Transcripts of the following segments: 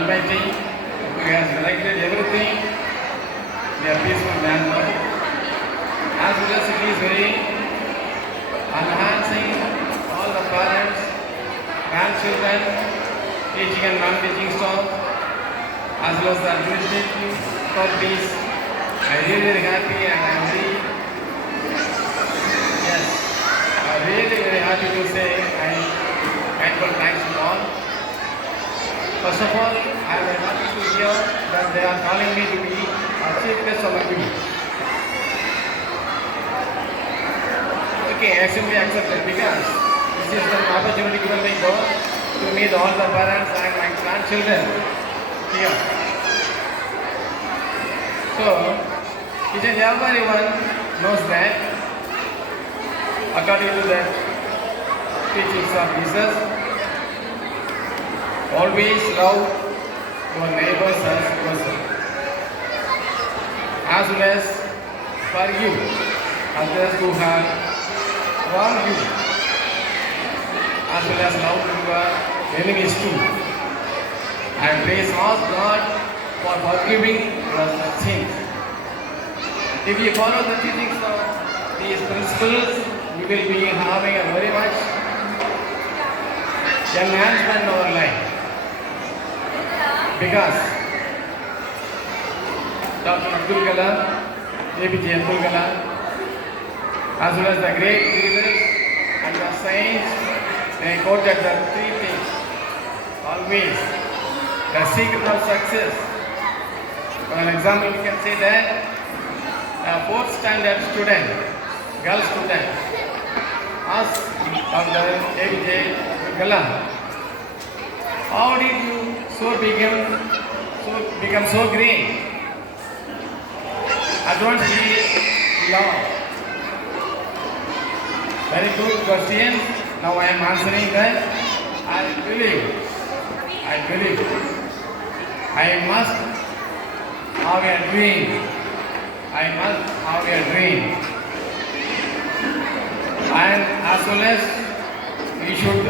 Almighty, who has directed everything in a peaceful manner, as well as it is very enhancing all the parents, grandchildren, teaching and non-teaching staff, as well as the administrative authorities. I am really very happy and I am very, yes, I am really very happy to say I am thankful thanks to all. First of all, I am very happy to hear that they are calling me to be a chief guest of my meeting. Okay, I simply accepted because this is an opportunity given by God to meet all the parents and my grandchildren here. So, each and everyone knows that according to the teachings of Jesus, always love your neighbors as yourself, as well as forgive others who have wronged you, as well as love your enemies too. And praise God for forgiving your sins. If you follow the teachings of these principles, you will be having a very much enhancement in our life. Because Dr. Abdul Kalam, APJ Abdul Kalam, as well as the great leaders and the saints, they quoted the three things always. The secret of success. For an example, we can say that a 4th standard student, girl student, asked Dr. APJ Kalam, how did you become so great? At once he laughed. Very good question. Now I am answering that. I believe I must have a dream. I must have a dream. And as well as we should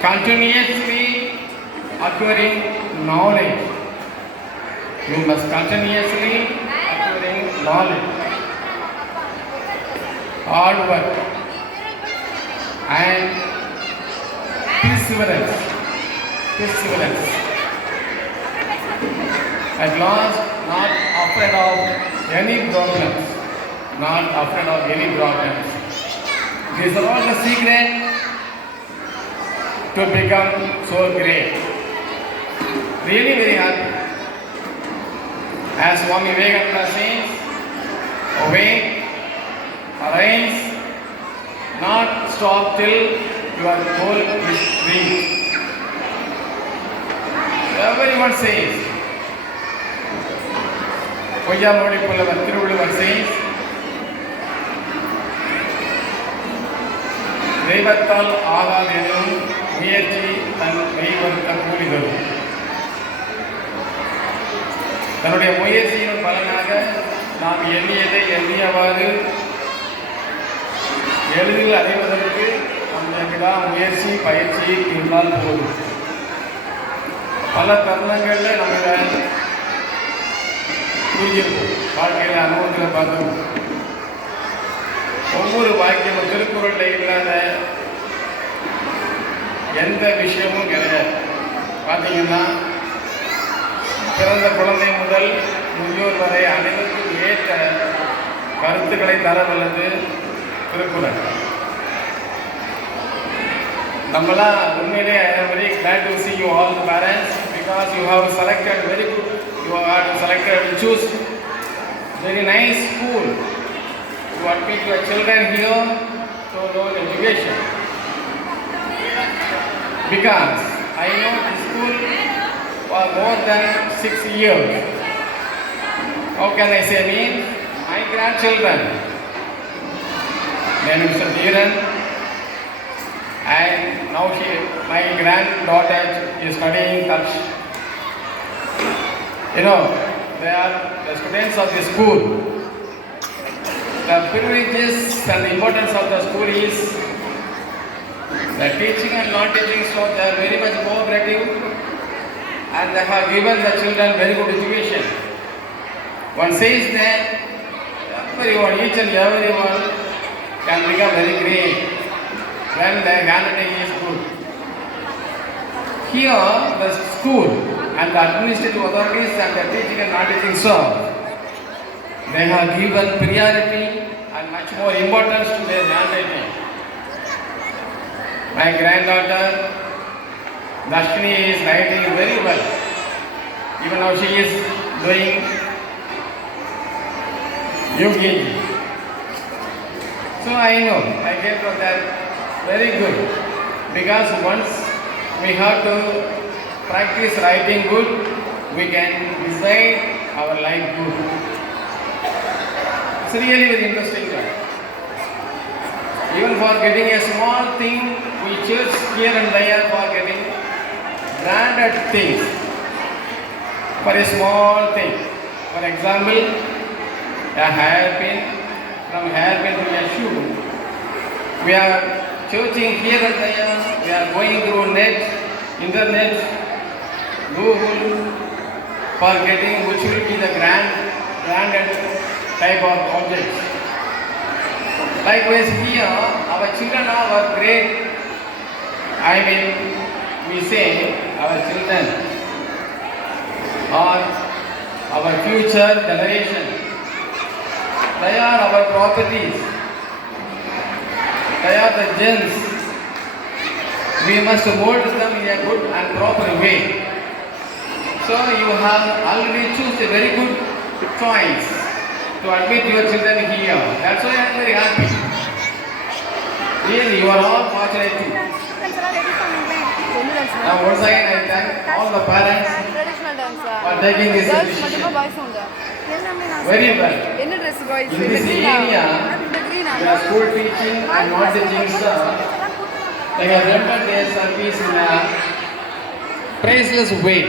continuously acquiring knowledge. You must continuously acquiring knowledge. Hard work and perseverance. At last, not afraid of any problems. Not afraid of any problems. These are all the secret to become so great. Really very happy. As Swami Vivekananda says, awake, arise, not stop till your goal is reached. Everyone says, Oyamodi Pullavar Tiruvulluvar says, தெய்வத்தால் ஆகாதெனும் முயற்சி தன் மெய்வருத்த கூலி தரும். தன்னுடைய முயற்சியின் பலனாக நாம் எண்ணியதை எண்ணியவாறு எளிதில் அடைவதற்கு அந்த விடா முயற்சி பயிற்சி இருந்தால் போதும். பல தருணங்களில் நம்ம புரிஞ்சிருப்போம், வாழ்க்கையில் அனுபவத்தில் பார்த்தோம். ஒவ்வொரு வாக்கியமும் திருக்குறளில் இல்லாத எந்த விஷயமும் கிடையாது. பார்த்தீங்கன்னா பிறந்த குழந்தை முதல் முதியோர் வரை அனைவருக்கும் ஏற்ற கருத்துக்களை தர வல்லது திருக்குறள். நம்மளாம் உண்மையிலே I am very glad to see you all the parents because you have selected very good, you have selected to choose very nice school. You admit your children here to learn education. Because I know this school for more than 6 years. How can I say me? My grandchildren, then Mr. Dhiran, and now my granddaughter is studying Touch. You know, they are the students of the school. The privileges and the importance of the school is the teaching and non-teaching staff. They are very much cooperative and they have given the children very good education. One says that everyone, each and everyone can become very great when their handwriting is good. Here, the school and the administrative authorities and the teaching and non-teaching staff, they have given priority and much more importance to their handwriting. My granddaughter Dashni is writing very well. Even now she is doing UKG. So I know, I came from that very good. Because once we have to practice writing good, we can design our life good. It's really very interesting job. Even for getting a small thing, we choose here and there for getting branded things. For a small thing. For example, a hairpin, from hairpin to a shoe. We are choosing here and there, we are going through internet, Google, for getting which will be the branded type of objects. Likewise here, our children are great. We say our children are our future generation. They are our properties. They are the gems. We must mold them in a good and proper way. So you have already chosen a very good choice to admit your children here. That's why I am very happy. Really, you are all fortunate too. Now once again I thank all the parents for taking this decision. Very well. In this area, the school teaching and non-teaching staff, they have rendered their service in a priceless way.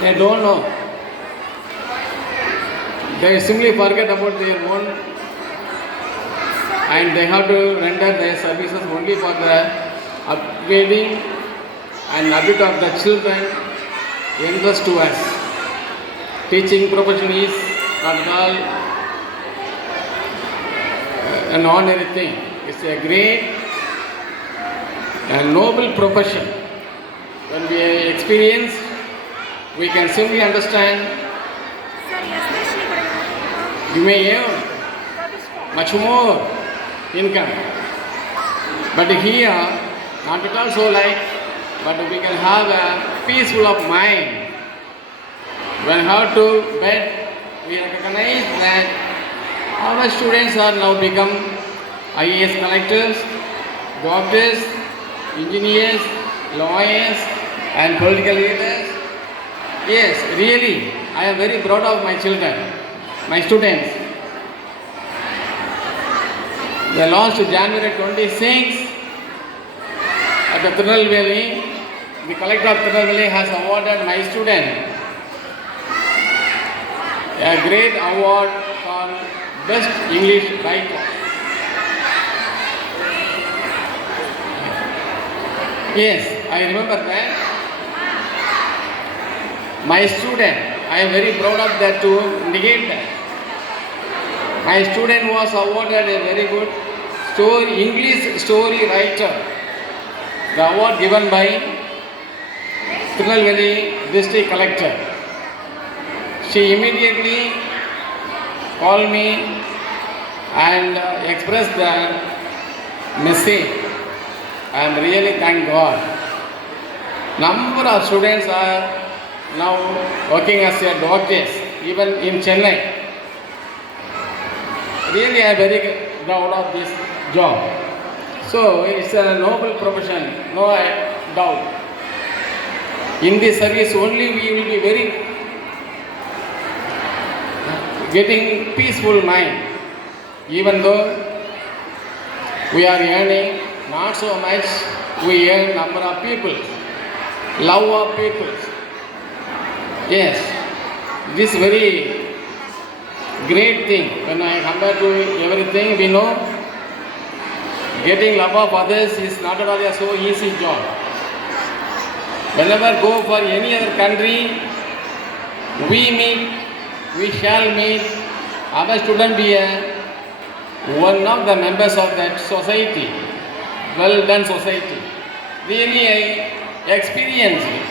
They don't know. They simply forget about their own and they have to render their services only for the upgrading and habit of the children interest to us. Teaching profession is not at all an ordinary thing. It's a great and noble profession. When we experience, we can simply understand. You may earn much more income. But here, not at all so like, but we can have a peaceful of mind. When we have to bed, we recognize that our students are now become IAS collectors, doctors, engineers, lawyers, and political leaders. Yes, really, I am very proud of my children, my students. The last January 26, at the Tirunelveli, the collector of Tirunelveli has awarded my student a great award for Best English Writer. Yes, I remember that. My student, I am very proud of that to indicate that. My student was awarded a very good English story writer. The award given by Tirunelveli District Collector. She immediately called me and expressed the message. I am really thank God. Number of students are now working as a doctors, even in Chennai. Really, I am very proud of this job. So, it's a noble profession, no doubt. In this service only we will be very getting peaceful mind. Even though we are earning not so much, we earn number of people, love of people. Yes, this very great thing. When I compare to everything, we know getting love of others is not at all a so easy job. Whenever go for any other country, we meet, we shall meet, our student be one of the members of that society, well done society. Really I experienced it.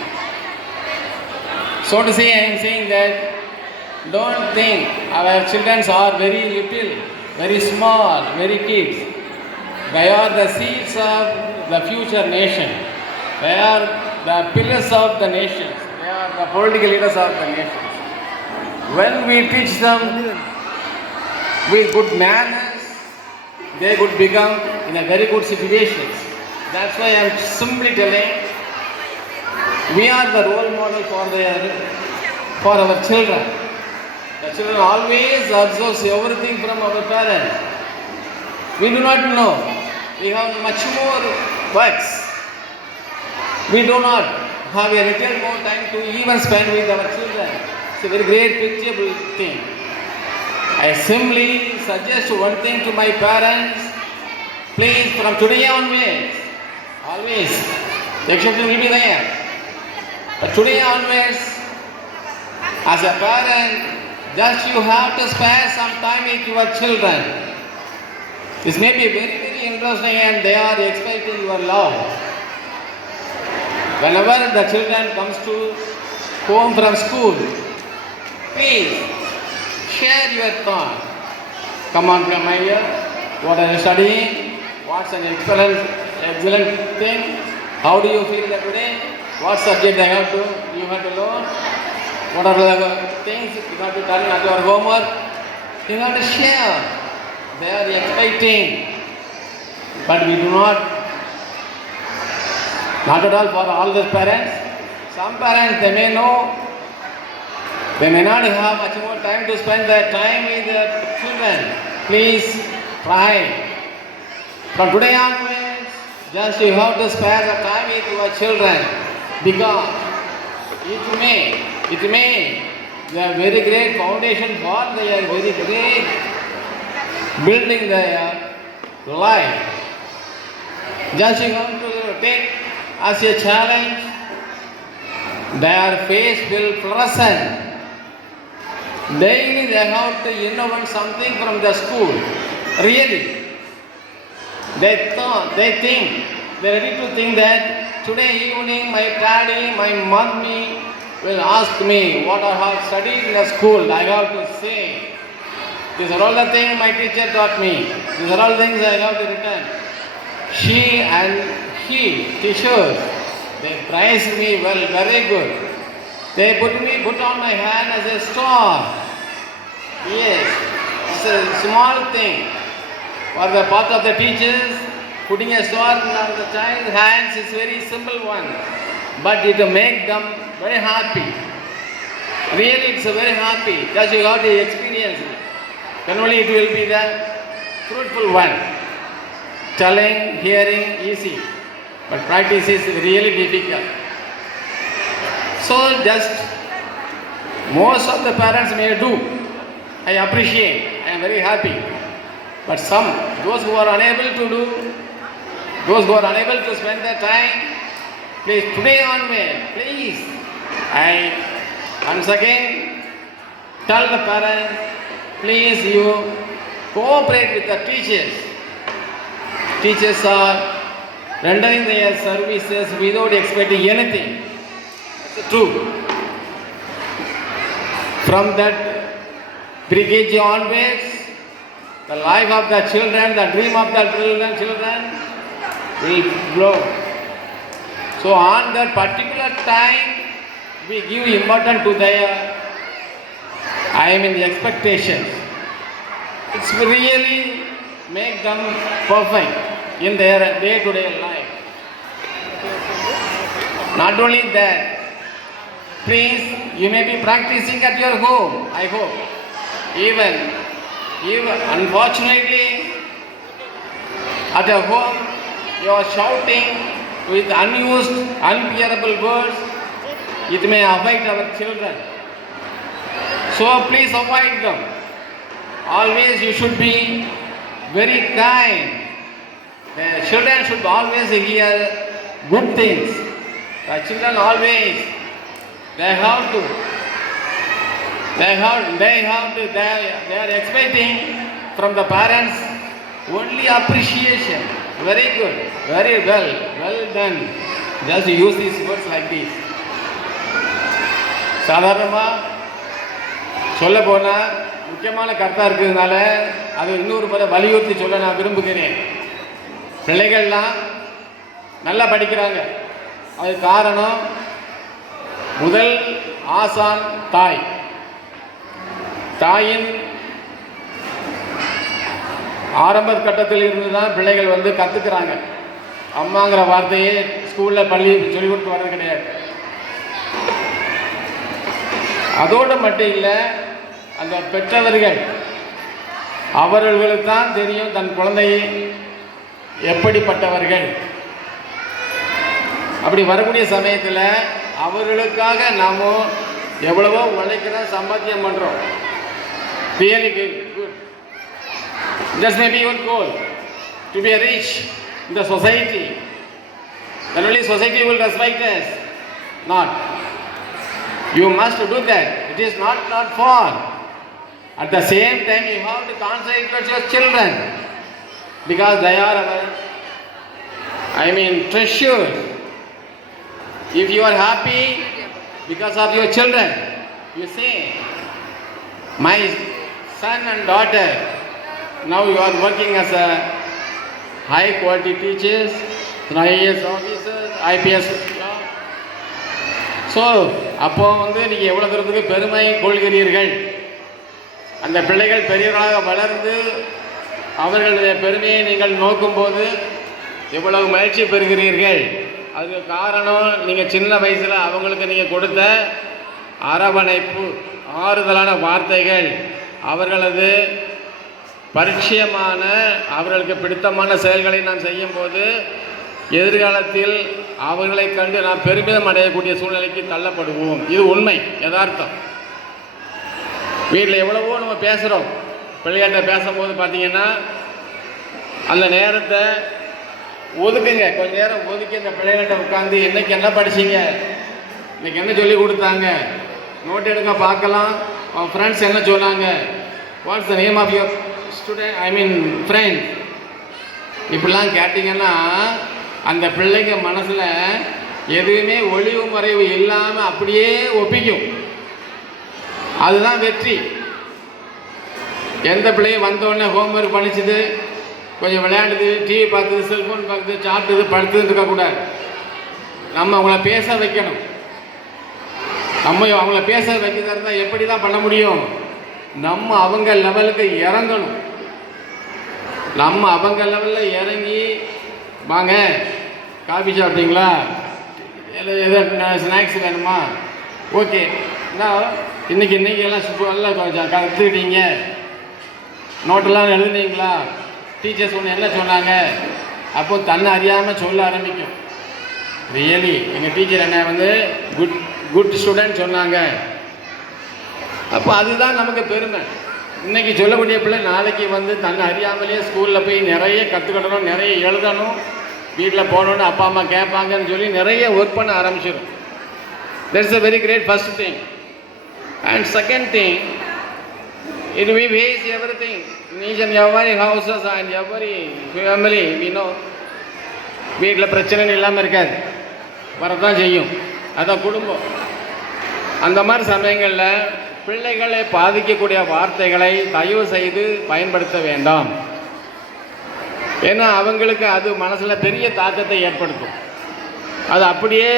So to say, I am saying that don't think our children are very little, very small, very kids. They are the seeds of the future nation. They are the pillars of the nations. They are the political leaders of the nations. When we teach them with good manners, they could become in a very good situations. That's why I am simply telling, we are the role model for our children. The children always absorb everything from our parents. We do not know. We have much more works. We do not have a little more time to even spend with our children. It's a very great picture thing. I simply suggest one thing to my parents. Please, from today onwards, always, the exception will be there. But today onwards, as a parent, just you have to spare some time with your children. This may be very, very interesting and they are expecting your love. Whenever the children comes to home from school, please share your thought. Come on, my dear, what are you studying? What's an excellent thing? How do you feel today? What subject you have to learn? What are the things you have to turn at your homework? You have to share. They are expecting. But we do not at all for all the parents. Some parents, they may know, they may not have much more time to spend their time with their children. Please try. From today onwards, just you have to spare the time with your children because it may be a very great foundation for their very great building their life. Just you have to take as a challenge, their face will fluorescent. Daily they have to innovate something from the school. Really. They're ready to think that today evening my daddy, my mommy will ask me what I have studied in the school. I have to say, these are all the things my teacher taught me. These are all things I have to return. She and he, teachers, they praise me well, very good. They put on my hand as a star. Yes, it's a small thing. For the part of the teachers, putting a star on the child's hands is very simple one. But it will make them very happy. Really, it's a very happy. Just you have to experience it. Then only it will be the fruitful one. Telling, hearing, easy. But practice is really difficult. So just most of the parents may do. I appreciate. I am very happy. But those who are unable to do, those who are unable to spend their time, please today onward, please. I once again tell the parents, please you cooperate with the teachers. Teachers are rendering their services without expecting anything. That's true. From that pre-KG onwards, the life of the children, the dream of the children will grow. So on that particular time, we give importance to their, the expectations. It's really make them perfect in their day-to-day life. Not only that, please, you may be practicing at your home, I hope. Even unfortunately, at your home, you are shouting with unused, unbearable words. It may affect our children. So please avoid them. Always you should be very kind. The children should always hear good things. The children always, they have to, they are expecting from the parents only appreciation. Very good, very well done. Just use these words like this. சாதாரணமாக சொல்ல போனால் முக்கியமான கருத்தாக இருக்கிறதுனால அது இன்னொரு முறை வலியுறுத்தி சொல்ல நான் விரும்புகிறேன். பிள்ளைகள்லாம் நல்லா படிக்கிறாங்க. அது காரணம் முதல் ஆசான் தாய். தாயின் ஆரம்ப கட்டத்தில் இருந்து தான் பிள்ளைகள் வந்து கற்றுக்கிறாங்க. அம்மாங்கிற வார்த்தையே ஸ்கூலில் பள்ளி சொல்லிக் கொடுத்து வர்றது கிடையாது. அதோடு மட்டும் இல்லை, அந்த பெற்றவர்கள் அவர்களுக்கு தான் தெரியும் தன் குழந்தை எப்படிப்பட்டவர்கள். அப்படி வரக்கூடிய சமயத்தில் அவர்களுக்காக நாம் எவ்வளவோ உழைக்கிறோம், சம்பாத்தியம் பண்ணுறோம். Really good. This may be your goal, to be rich in the society. Then only society will respect us. Not. You must do that. It is not for. At the same time, you have to concentrate on your children, because they are our, treasure. If you are happy because of your children, you say, my son and daughter, now you are working as a high quality teachers, IAS officers, IPS. So அப்போ நீங்கள் எவ்வளோ தூரத்துக்கு பெருமை கொள்கிறீர்கள். அந்த பிள்ளைகள் பெரியவர்களாக வளர்ந்து அவர்களுடைய பெருமையை நீங்கள் நோக்கும்போது எவ்வளவு மகிழ்ச்சி பெறுகிறீர்கள். அதுக்கு காரணம் நீங்கள் சின்ன வயசில் அவங்களுக்கு நீங்கள் கொடுத்த அரவணைப்பு, ஆறுதலான வார்த்தைகள், அவர்களது பரிச்சயமான அவர்களுக்கு பிடித்தமான செயல்களை நாம் செய்யும்போது எதிர்காலத்தில் அவர்களை கண்டு நாம் பெருமிதம் அடையக்கூடிய சூழ்நிலைக்கு தள்ளப்படுவோம். இது உண்மை, யதார்த்தம். வீட்டில் எவ்வளவோ நம்ம பேசுகிறோம். பிள்ளைகிட்ட பேசும்போது பார்த்தீங்கன்னா அந்த நேரத்தை ஒதுக்குங்க, கொஞ்சம் நேரம் ஒதுக்கி அந்த பிள்ளைகிட்ட உட்காந்து இன்றைக்கி என்ன படிச்சிங்க, இன்றைக்கி என்ன சொல்லி கொடுத்தாங்க, நோட் எடுங்க பார்க்கலாம், அவன் ஃப்ரெண்ட்ஸ் என்ன சொன்னாங்க, what's the name of your student friend, இப்படிலாம் கேட்டிங்கன்னா அந்த பிள்ளைங்க மனசில் எதுவுமே ஒளிவு மறைவு இல்லாமல் அப்படியே ஒப்பிக்கும். அதுதான் வெற்றி. எந்த பிள்ளையும் வந்தோடனே ஹோம்ஒர்க் பண்ணிச்சுது, கொஞ்சம் விளையாடுது, டிவி பார்த்துது, செல்ஃபோன் பார்க்குது, சாப்பிட்டுது, படுத்துன்னு இருக்கக்கூடாது. நம்ம அவங்கள பேச வைக்கணும். நம்ம அவங்கள பேச வைக்கிறதா இருந்தால் எப்படி தான் பண்ண முடியும்? நம்ம அவங்க லெவலுக்கு இறங்கணும். நம்ம அவங்க லெவலில் இறங்கி, வாங்க காஃபி சாப்பிட்டீங்களா, எதோ ஸ்நாக்ஸ் வேணுமா, ஓகே நான் இன்றைக்கி எல்லாம் எல்லாம் கொஞ்சம் கற்றுக்கிட்டீங்க, நோட்டெல்லாம் எழுதுனீங்களா, டீச்சர்ஸ் ஒன்று என்ன சொன்னாங்க, அப்போ தன்னை அறியாமல் சொல்ல ஆரம்பிக்கும். ரியலி எங்கள் டீச்சர் என்ன குட் ஸ்டூடெண்ட் சொன்னாங்க. அப்போ அதுதான் நமக்கு பெருமை. இன்றைக்கி சொல்லக்கூடிய பிள்ளை நாளைக்கு தன்னை அறியாமலேயே ஸ்கூலில் போய் நிறைய கற்றுக்கிடணும், நிறைய எழுதணும், வீட்டில் போகணுன்னு அப்பா அம்மா கேட்பாங்கன்னு சொல்லி நிறைய ஒர்க் பண்ண ஆரம்பிச்சிடும். That's a very great first thing. And second thing, it will waste everything in each and every houses and every family. We know வீட்டில் பிரச்சனை இல்லாமல் இருக்காது, வரதான் செய்யும். அதான் குடும்பம். அந்த மாதிரி சமயங்களில் பிள்ளைகளை பாதிக்கக்கூடிய வார்த்தைகளை தயவு செய்து பயன்படுத்த வேண்டாம். ஏன்னா அவங்களுக்கு அது மனசில் பெரிய தாக்கத்தை ஏற்படுத்தும். அது அப்படியே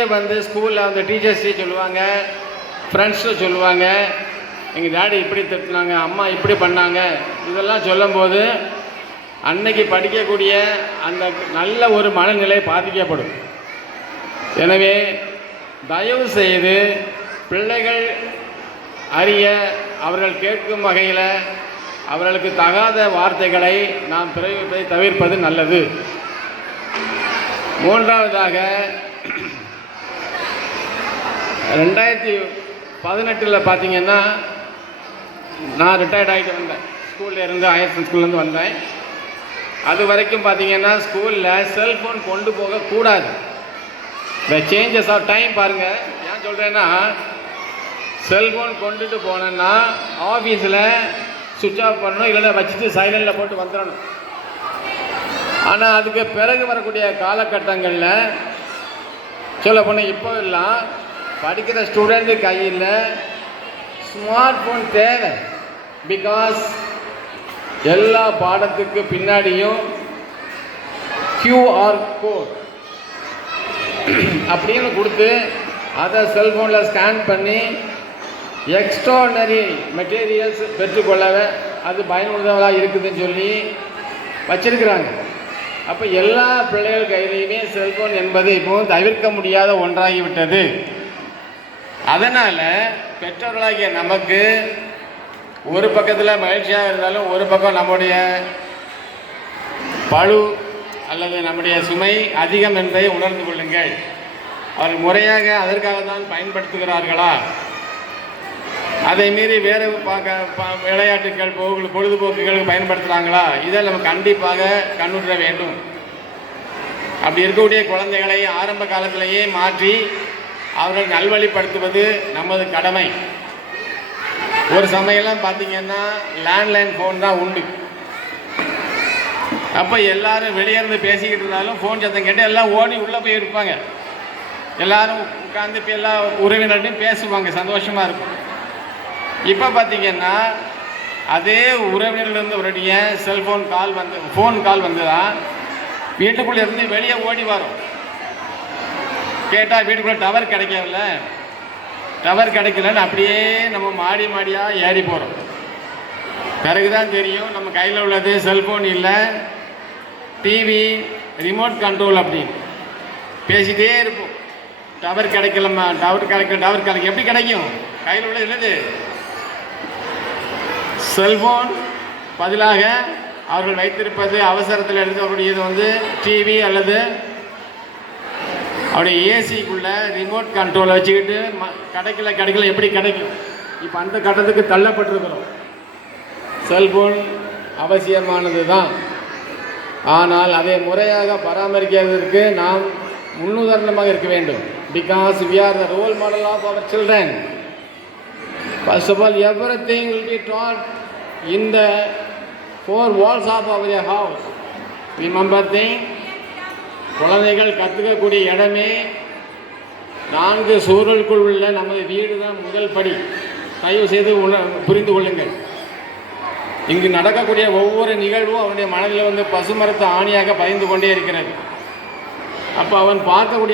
ஸ்கூலில் அந்த டீச்சர்ஸே சொல்லுவாங்க, ஃப்ரெண்ட்ஸும் சொல்லுவாங்க, எங்கள் டாடி இப்படி திட்டினாங்க, அம்மா இப்படி பண்ணாங்க, இதெல்லாம் சொல்லும்போது அன்னைக்கு படிக்கக்கூடிய அந்த நல்ல ஒரு மனநிலை பாதிக்கப்படும். எனவே தயவு செய்து பிள்ளைகள் அறிய அவர்கள் கேட்கும் வகையில் அவர்களுக்கு தகாத வார்த்தைகளை நாம் பிரயோகிப்பதை தவிர்ப்பது நல்லது. மூன்றாவதாக 2018 பார்த்தீங்கன்னா நான் ரிட்டையர்ட் ஆகிட்டு வந்தேன். ஸ்கூலில் இருந்து ஹையர் ஸ்கூல்லேருந்து வந்தேன். அது வரைக்கும் பார்த்தீங்கன்னா ஸ்கூலில் செல்ஃபோன் கொண்டு போகக்கூடாது. இந்த சேஞ்சஸ் ஆஃப் டைம் பாருங்கள். ஏன் சொல்கிறேன்னா, செல்ஃபோன் கொண்டுட்டு போனேன்னா ஆஃபீஸில் சுவிட்ச் ஆஃப் பண்ணணும், இல்லைன்னா வச்சுட்டு சைலண்டில் போட்டு வந்துடணும். ஆனால் அதுக்கு பிறகு வரக்கூடிய காலகட்டங்களில் சொல்ல போனால் இப்போ எல்லாம் படிக்கிற ஸ்டூடெண்ட்டு கையில் ஸ்மார்ட் ஃபோன் தேவை. பிகாஸ் எல்லா பாடத்துக்கு பின்னாடியும் QR கோட் அப்படின்னு கொடுத்து அதை செல்ஃபோனில் ஸ்கேன் பண்ணி எக்ஸ்ட்ரானரி மெட்டீரியல்ஸ் பெற்றுக்கொள்ளவே அது பயனுள்ளதாக இருக்குதுன்னு சொல்லி வச்சிருக்கிறாங்க. அப்போ எல்லா பிள்ளைகள் கையிலையுமே செல்ஃபோன் என்பது இப்போ தவிர்க்க முடியாத ஒன்றாகிவிட்டது. அதனால் பெற்றோர்களாகிய நமக்கு ஒரு பக்கத்தில் மகிழ்ச்சியாக இருந்தாலும் ஒரு பக்கம் நம்முடைய பழு அல்லது நம்முடைய சுமை அதிகம் என்பதை உணர்ந்து கொள்ளுங்கள். அவர்கள் முறையாக அதற்காக தான் பயன்படுத்துகிறார்களா, அதை மீறி வேறு விளையாட்டுகள் பொழுதுபோக்குகளுக்கு பயன்படுத்துகிறாங்களா, இதை நம்ம கண்டிப்பாக கண்ணுற்ற வேண்டும். அப்படி இருக்கக்கூடிய குழந்தைகளை ஆரம்ப காலத்திலேயே மாற்றி அவர்கள் நல்வழிப்படுத்துவது நமது கடமை. ஒரு சமயம்லாம் பார்த்திங்கன்னா லேண்ட்லைன் ஃபோன் தான் உண்டு. அப்போ எல்லோரும் வெளியே இருந்து பேசிக்கிட்டு இருந்தாலும் ஃபோன் சத்தம் கேட்டு எல்லாம் ஓடி உள்ளே போய் இருப்பாங்க. எல்லோரும் உட்காந்து இப்போ எல்லா உறவினர்கிட்டையும் பேசுவாங்க, சந்தோஷமாக இருக்கும். இப்போ பார்த்திங்கன்னா அதே உறவினர்லேருந்து ஒருடைய செல்ஃபோன் கால் வந்து ஃபோன் கால் வந்து தான் வீட்டுக்குள்ளே இருந்து வெளியே ஓடி வரும். கேட்டால் வீட்டுக்குள்ளே டவர் கிடைக்கல, டவர் கிடைக்கலன்னு அப்படியே நம்ம மாடி மாடியாக ஏறி போகிறோம். பிறகு தான் தெரியும் நம்ம கையில் உள்ளது செல்ஃபோன் இல்லை, டிவி, ரிமோட் கண்ட்ரோல் அப்படின்னு பேசிகிட்டே இருப்போம். டவர் கிடைக்கலம்மா, டவர் கிடைக்கும். எப்படி கிடைக்கும்? கையில் உள்ளது என்னது? செல்ஃபோன். பதிலாக அவர்கள் வைத்திருப்பது அவசரத்தில் எடுத்தவருடையது வந்து டிவி அல்லது அவருடைய ஏசிக்குள்ளே ரிமோட் கண்ட்ரோலை வச்சுக்கிட்டு கிடைக்கல எப்படி கிடைக்கும்? இப்போ அந்த கட்டத்துக்கு தள்ளப்பட்டிருக்கிறோம். செல்ஃபோன் அவசியமானது தான், ஆனால் அதை முறையாக பராமரிக்கிறதற்கு நாம் முன்னுதாரணமாக இருக்க வேண்டும். Because we are the role model of our children. First of all, everything will be taught in the four walls of our house. Remember thing, குழந்தைகள் கற்றுக்கக்கூடிய இடமே 4 சூழலுக்குள் உள்ள நமது வீடு தான் முதல் படி. தயவு செய்து புரிந்து கொள்ளுங்கள். இங்கு நடக்கக்கூடிய ஒவ்வொரு நிகழ்வும் அவனுடைய மனதில் வந்து பசுமரத்து ஆணியாக பதிந்து கொண்டே இருக்கிறது. அப்போ அவன் பார்க்கக்கூடிய